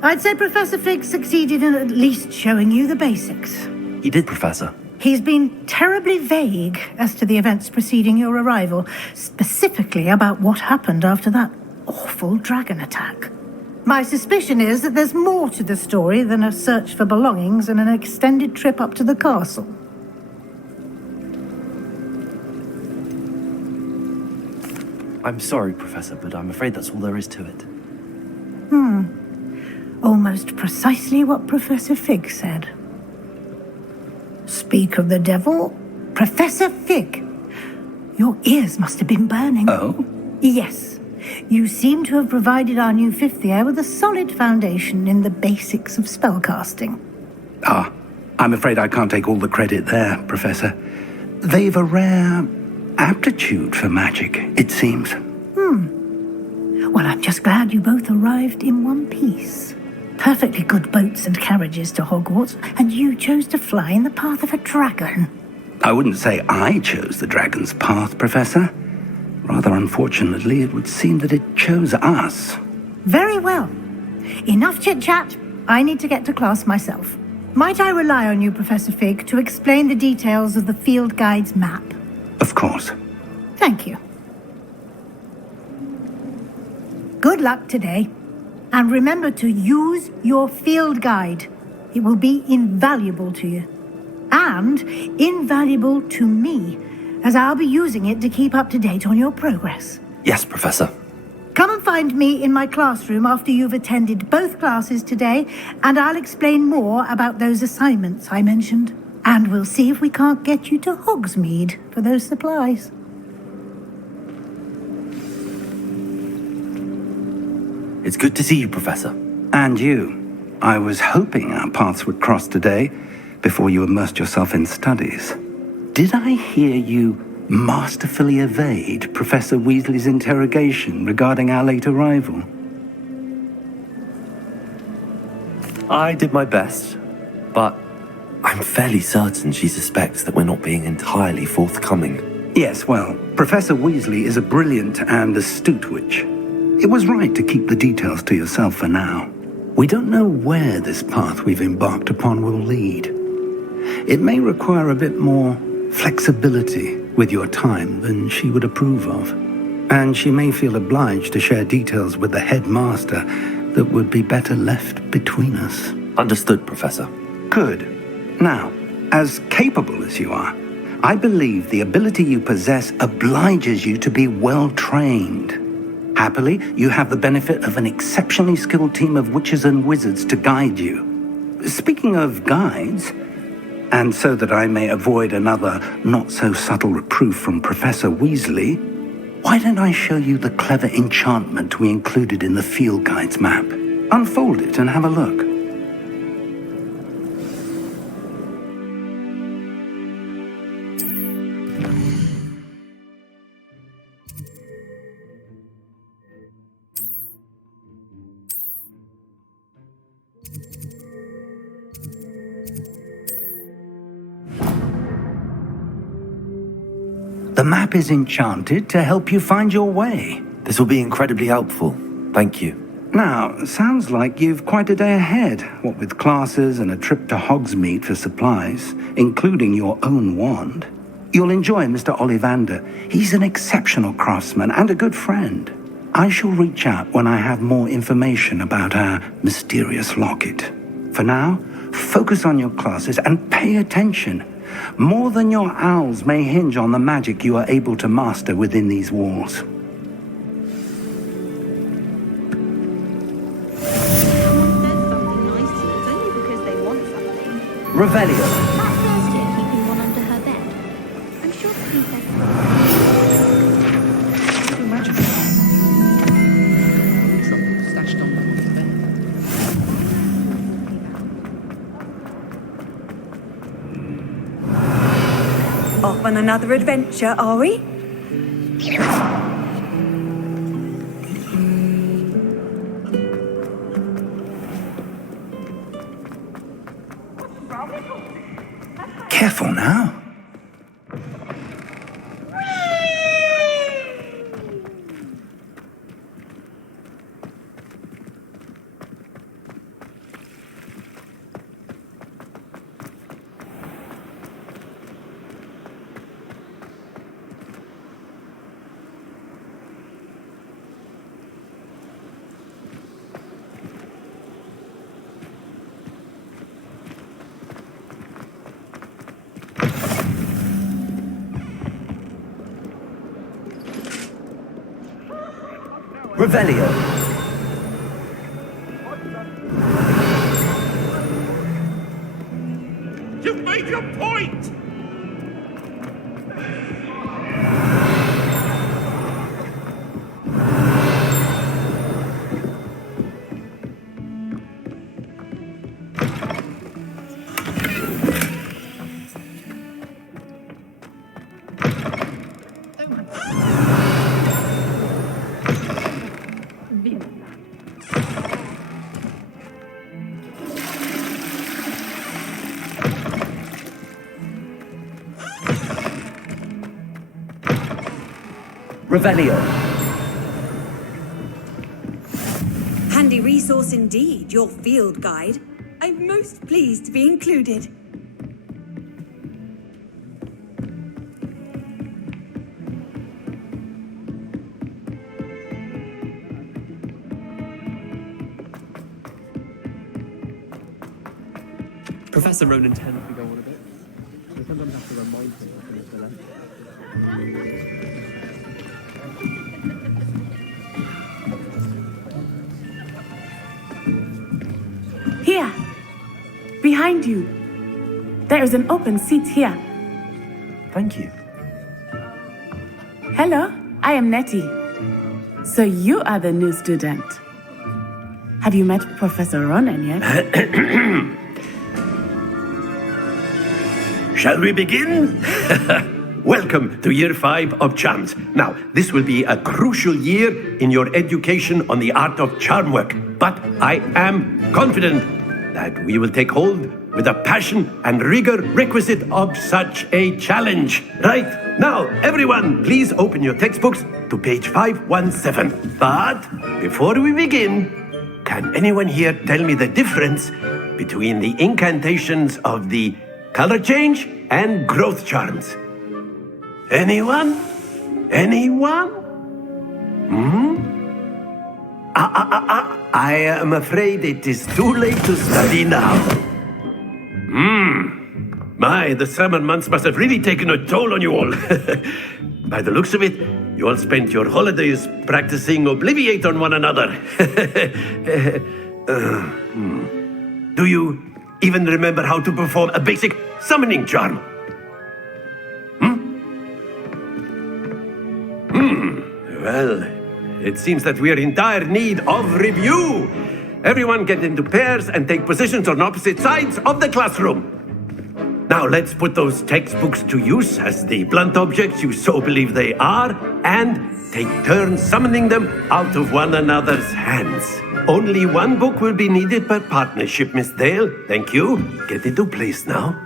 I'd say Professor Fig succeeded in at least showing you the basics. He did, Professor. He's been terribly vague as to the events preceding your arrival, specifically about what happened after that awful dragon attack. My suspicion is that there's more to the story than a search for belongings and an extended trip up to the castle. I'm sorry, Professor, but I'm afraid that's all there is to it. Almost precisely what Professor Fig said. Speak of the devil, Professor Fig. Your ears must have been burning. Oh? Yes. You seem to have provided our new fifth year with a solid foundation in the basics of spellcasting. Ah, I'm afraid I can't take all the credit there, Professor. They've a rare aptitude for magic, it seems. Well, I'm just glad you both arrived in one piece. Perfectly good boats and carriages to Hogwarts, and you chose to fly in the path of a dragon. I wouldn't say I chose the dragon's path, Professor. Rather unfortunately, it would seem that it chose us. Very well. Enough chit-chat. I need to get to class myself. Might I rely on you, Professor Fig, to explain the details of the field guide's map? Of course. Thank you. Good luck today. And remember to use your field guide. It will be invaluable to you. And invaluable to me, as I'll be using it to keep up to date on your progress. Yes, Professor. Come and find me in my classroom after you've attended both classes today, and I'll explain more about those assignments I mentioned. And we'll see if we can't get you to Hogsmeade for those supplies. It's good to see you, Professor. And you. I was hoping our paths would cross today, before you immersed yourself in studies. Did I hear you masterfully evade Professor Weasley's interrogation regarding our late arrival? I did my best, but I'm fairly certain she suspects that we're not being entirely forthcoming. Yes, well, Professor Weasley is a brilliant and astute witch. It was right to keep the details to yourself for now. We don't know where this path we've embarked upon will lead. It may require a bit more flexibility with your time than she would approve of. And she may feel obliged to share details with the headmaster that would be better left between us. Understood, Professor. Good. Now, as capable as you are, I believe the ability you possess obliges you to be well trained. Happily, you have the benefit of an exceptionally skilled team of witches and wizards to guide you. Speaking of guides, and so that I may avoid another not-so-subtle reproof from Professor Weasley, why don't I show you the clever enchantment we included in the field guide's map? Unfold it and have a look. The map is enchanted to help you find your way. This will be incredibly helpful. Thank you. Now, sounds like you've quite a day ahead, what with classes and a trip to Hogsmeade for supplies, including your own wand. You'll enjoy Mr. Ollivander. He's an exceptional craftsman and a good friend. I shall reach out when I have more information about our mysterious locket. For now, focus on your classes and pay attention. More than your owls may hinge on the magic you are able to master within these walls. Revelio. That thirsty at keeping one under her bed. I'm sure the princess... Imagine something stashed on the bed. Off on another adventure, are we? Careful now. Revelio. You've made your point! Revelio. Handy resource indeed, your field guide. I'm most pleased to be included. Professor Ronan tends to go on a bit. So sometimes I have to remind him of his dilemma. Here! Behind you! There is an open seat here. Thank you. Hello, I am Nettie. So you are the new student. Have you met Professor Ronan yet? Shall we begin? Welcome to Year 5 of Charms. Now, this will be a crucial year in your education on the art of charm work, but I am confident that we will take hold with the passion and rigor requisite of such a challenge. Right, now, everyone, please open your textbooks to page 517. But before we begin, can anyone here tell me the difference between the incantations of the color change and growth charms? Anyone? Anyone? I am afraid it is too late to study now. My, the summer months must have really taken a toll on you all. By the looks of it, you all spent your holidays practicing Obliviate on one another. Do you even remember how to perform a basic summoning charm? Well, it seems that we are in dire need of review. Everyone get into pairs and take positions on opposite sides of the classroom. Now let's put those textbooks to use as the blunt objects you so believe they are, and take turns summoning them out of one another's hands. Only one book will be needed per partnership, Miss Dale. Thank you. Get into place now.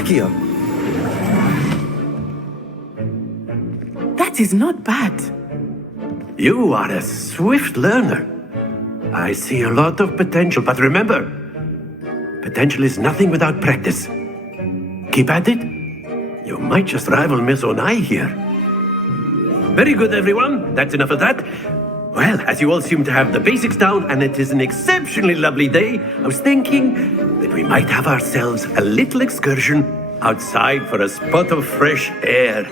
Accio! That is not bad. You are a swift learner. I see a lot of potential, but remember, potential is nothing without practice. Keep at it. You might just rival Miss Onai here. Very good, everyone. That's enough of that. Well, as you all seem to have the basics down, and it is an exceptionally lovely day, I was thinking that we might have ourselves a little excursion outside for a spot of fresh air.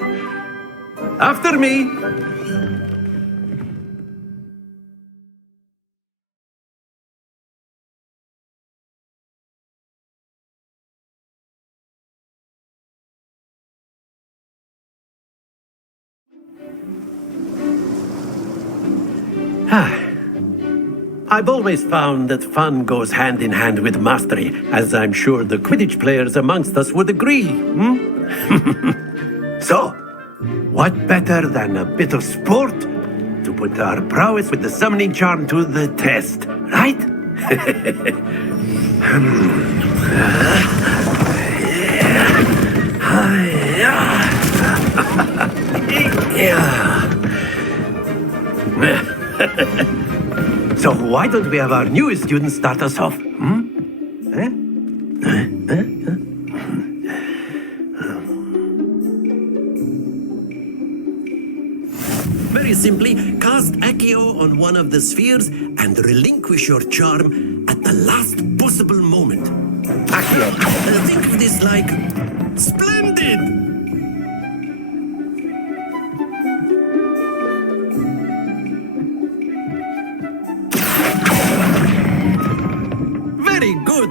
After me! I've always found that fun goes hand in hand with mastery, as I'm sure the Quidditch players amongst us would agree. So, what better than a bit of sport to put our prowess with the summoning charm to the test, right? So why don't we have our newest student start us off? Very simply, cast Accio on one of the spheres and relinquish your charm at the last possible moment. Accio. Think of this like splendid! Very good.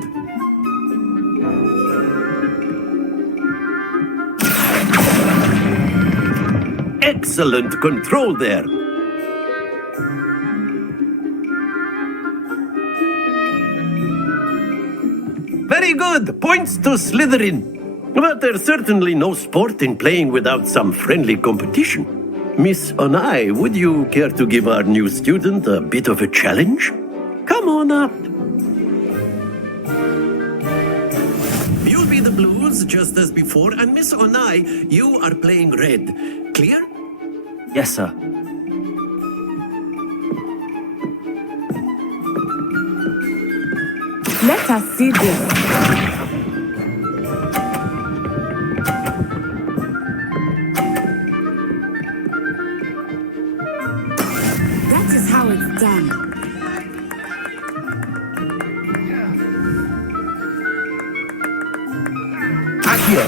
Excellent control there. Very good. Points to Slytherin. But there's certainly no sport in playing without some friendly competition. Miss Onai, would you care to give our new student a bit of a challenge? Come on up. You'll be the blues just as before, and Miss Onai, you are playing red. Clear? Yes, sir. Let us see this. That is how it's done. Accio.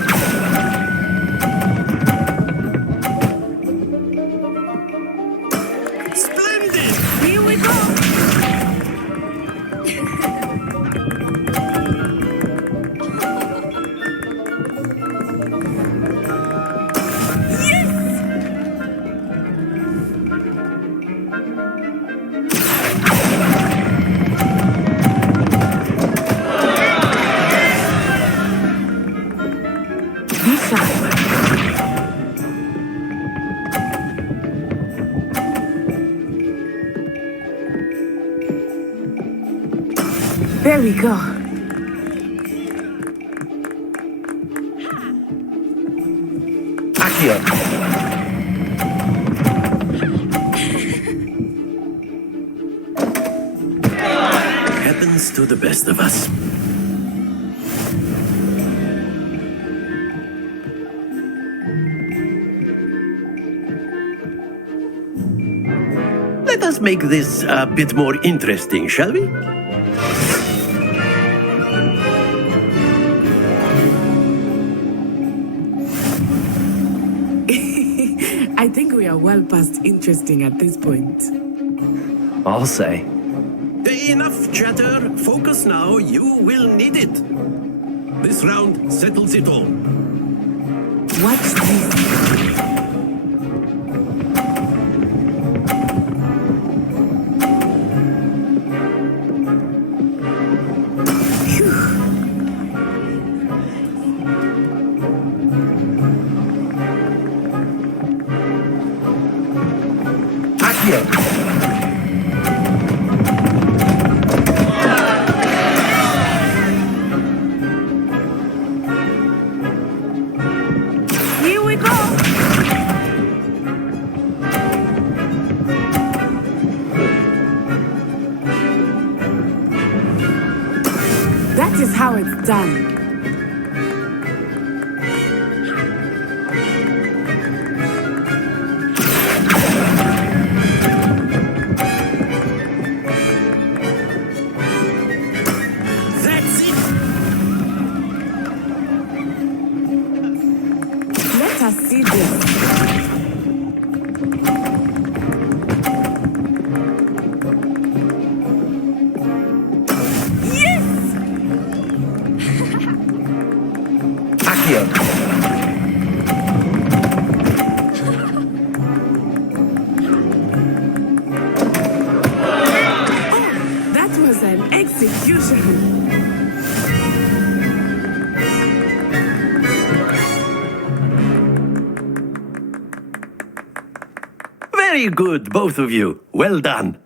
Splendid! Here we go. Be sharp. There we go. Accio. Happens to the best of us. Let us make this a bit more interesting, shall we? I think we are well past interesting at this point. I'll say. Enough chatter. Focus now. You will need it. This round settles it all. Watch this. That is how it's done. That's it! Let us see this. That was an execution. Very good, both of you. Well done.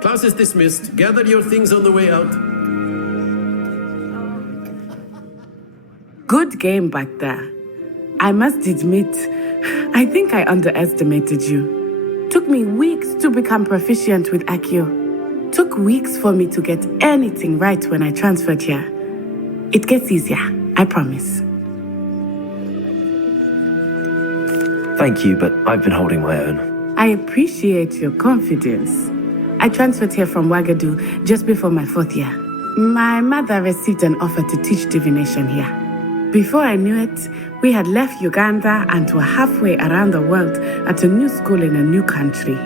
Class is dismissed. Gather your things on the way out. Good game back there. I must admit, I think I underestimated you. Took me weeks to become proficient with Accio. Took weeks for me to get anything right when I transferred here. It gets easier, I promise. Thank you, but I've been holding my own. I appreciate your confidence. I transferred here from Ouagadougou just before my 4th year. My mother received an offer to teach divination here. Before I knew it, we had left Uganda and were halfway around the world at a new school in a new country.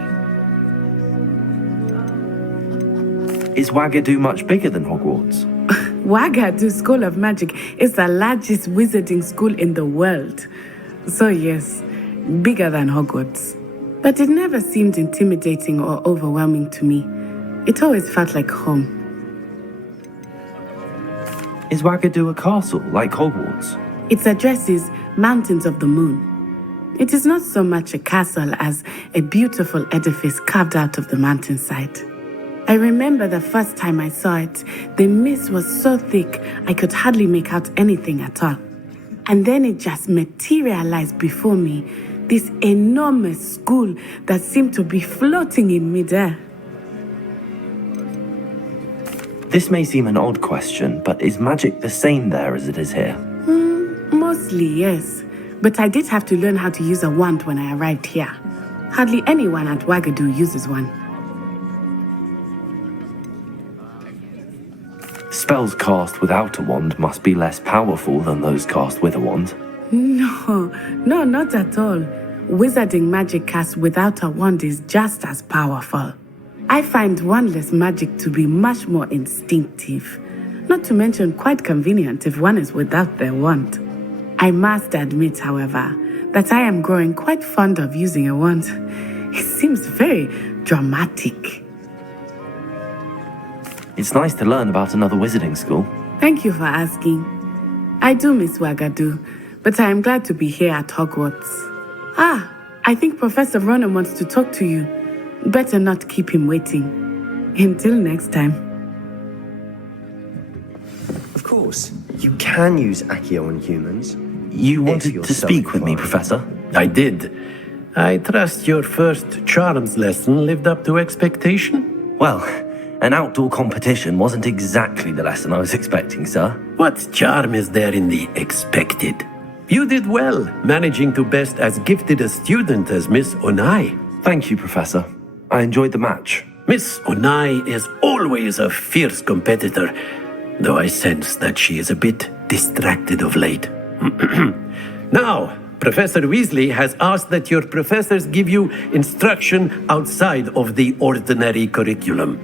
Is Ouagadougou much bigger than Hogwarts? Ouagadougou School of Magic is the largest wizarding school in the world. So yes, bigger than Hogwarts. But it never seemed intimidating or overwhelming to me. It always felt like home. Is Ouagadougou a castle like Hogwarts? Its address is Mountains of the Moon. It is not so much a castle as a beautiful edifice carved out of the mountainside. I remember the first time I saw it, the mist was so thick I could hardly make out anything at all. And then it just materialized before me, this enormous school that seemed to be floating in midair. This may seem an odd question, but is magic the same there as it is here? Mostly, yes. But I did have to learn how to use a wand when I arrived here. Hardly anyone at Ouagadougou uses one. Spells cast without a wand must be less powerful than those cast with a wand. No, not at all. Wizarding magic cast without a wand is just as powerful. I find wandless magic to be much more instinctive. Not to mention quite convenient if one is without their wand. I must admit, however, that I am growing quite fond of using a wand. It seems very dramatic. It's nice to learn about another wizarding school. Thank you for asking. I do miss Ouagadougou, but I am glad to be here at Hogwarts. I think Professor Ronan wants to talk to you. Better not keep him waiting. Until next time. Of course, you can use Accio on humans. You wanted to speak with me, Professor? I did. I trust your first charms lesson lived up to expectation? Well, an outdoor competition wasn't exactly the lesson I was expecting, sir. What charm is there in the expected? You did well, managing to best as gifted a student as Miss Onai. Thank you, Professor. I enjoyed the match. Miss Onai is always a fierce competitor, though I sense that she is a bit distracted of late. Now, Professor Weasley has asked that your professors give you instruction outside of the ordinary curriculum.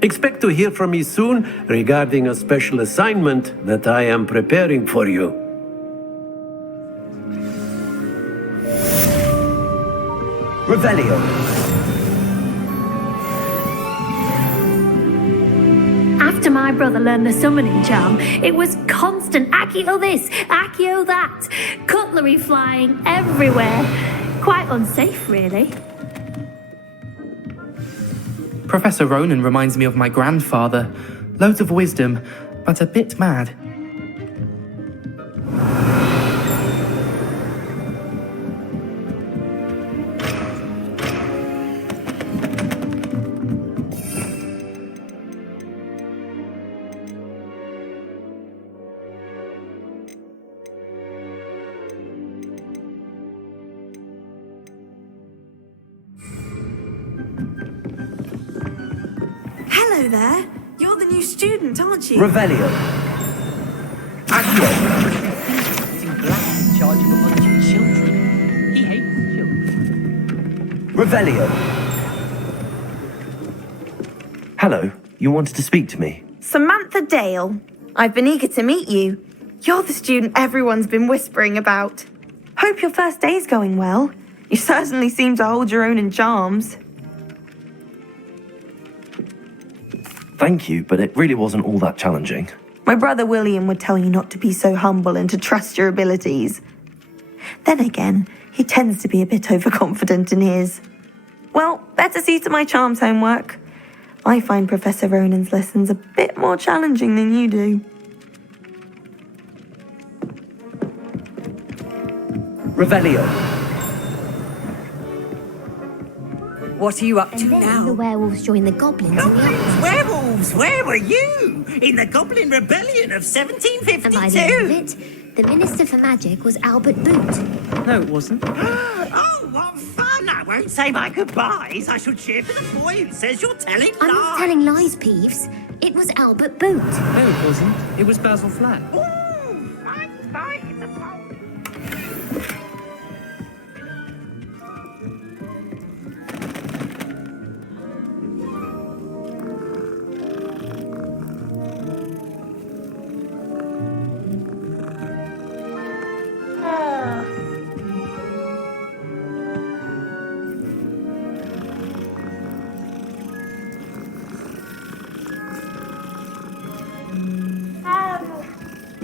Expect to hear from me soon regarding a special assignment that I am preparing for you. Revelio. After my brother learned the summoning charm, it was constant Accio this, Accio that, cutlery flying everywhere. Quite unsafe, really. Professor Ronan reminds me of my grandfather. Loads of wisdom, but a bit mad. Hello there. You're the new student, aren't you? Revelio. Accio. He's in glass in charge of a bunch of children. He hates children. Revelio. Hello, you wanted to speak to me? Samantha Dale. I've been eager to meet you. You're the student everyone's been whispering about. Hope your first day's going well. You certainly seem to hold your own in charms. Thank you, but it really wasn't all that challenging. My brother William would tell you not to be so humble and to trust your abilities. Then again, he tends to be a bit overconfident in his. Well, better see to my charms homework. I find Professor Ronan's lessons a bit more challenging than you do. Revelio. What are you up to And then now? the werewolves joined the goblins in the Goblins, werewolves, where were you? In the Goblin Rebellion of 1752? And by the end of it, the Minister for Magic was Albert Boot. No, it wasn't. Oh, what fun! I won't say my goodbyes. I shall cheer for the boy who says you're telling I'm lies. not telling lies, Peeves. It was Albert Boot. No, it wasn't. It was Basil Flack.